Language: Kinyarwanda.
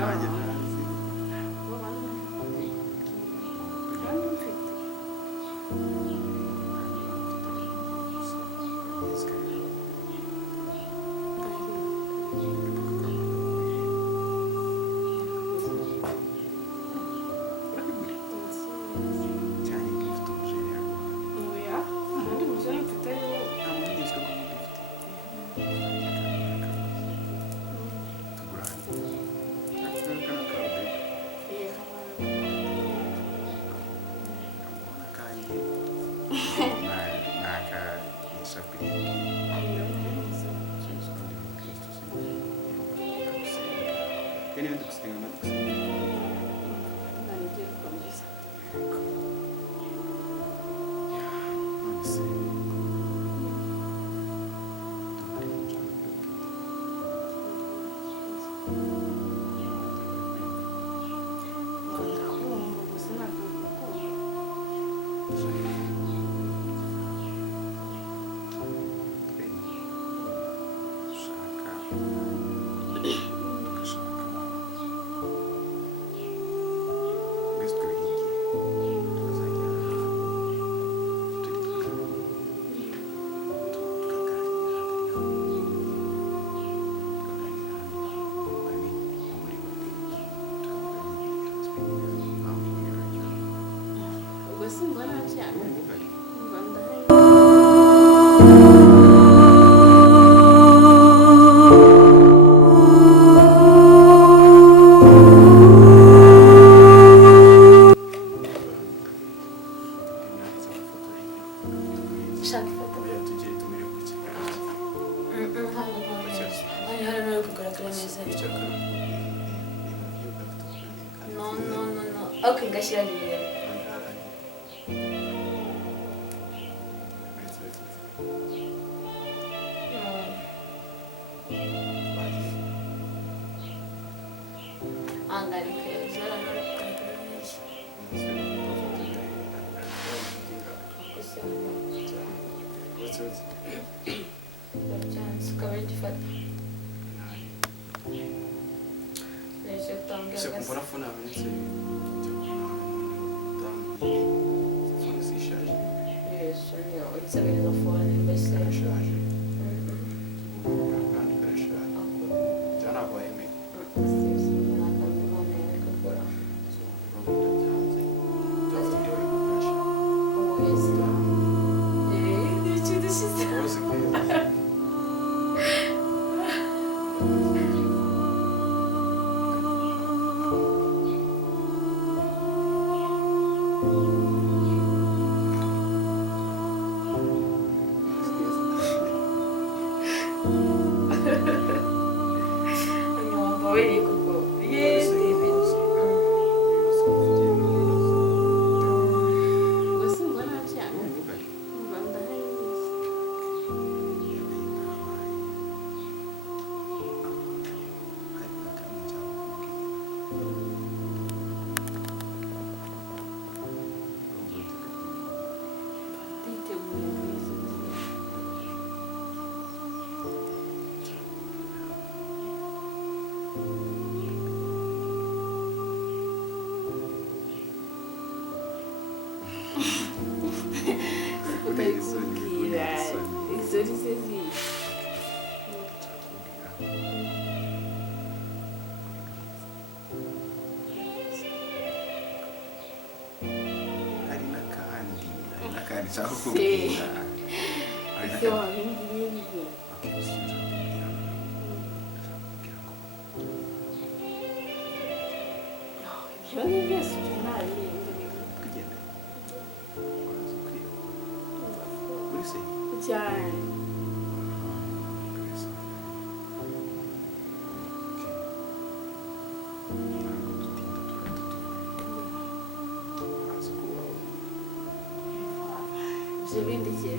nanjye ntazi kandi mfite oya kandi muzana mfite yo nanigiye gukomeza ndakumva gusa nakumva kumva ubwo simba nabyanga mba ndahari shaka ifoto hano nawe kugaragara neza no okay ngashyira rirerire angari keza hano kugaragara neza byanze ukaba gifata nese utambwira kumbona fone abonetse yesu niyo utsabiriza fone mbese karashaje kandi karashaje cyane ntabwo wayemeye Utakubwira izo ni zo zizi hari n'akandi nshaka kukubwira ese wabimbwiye ibyo ibyo ni byose ibyo ntabirenze cyane ibyo bindi gihe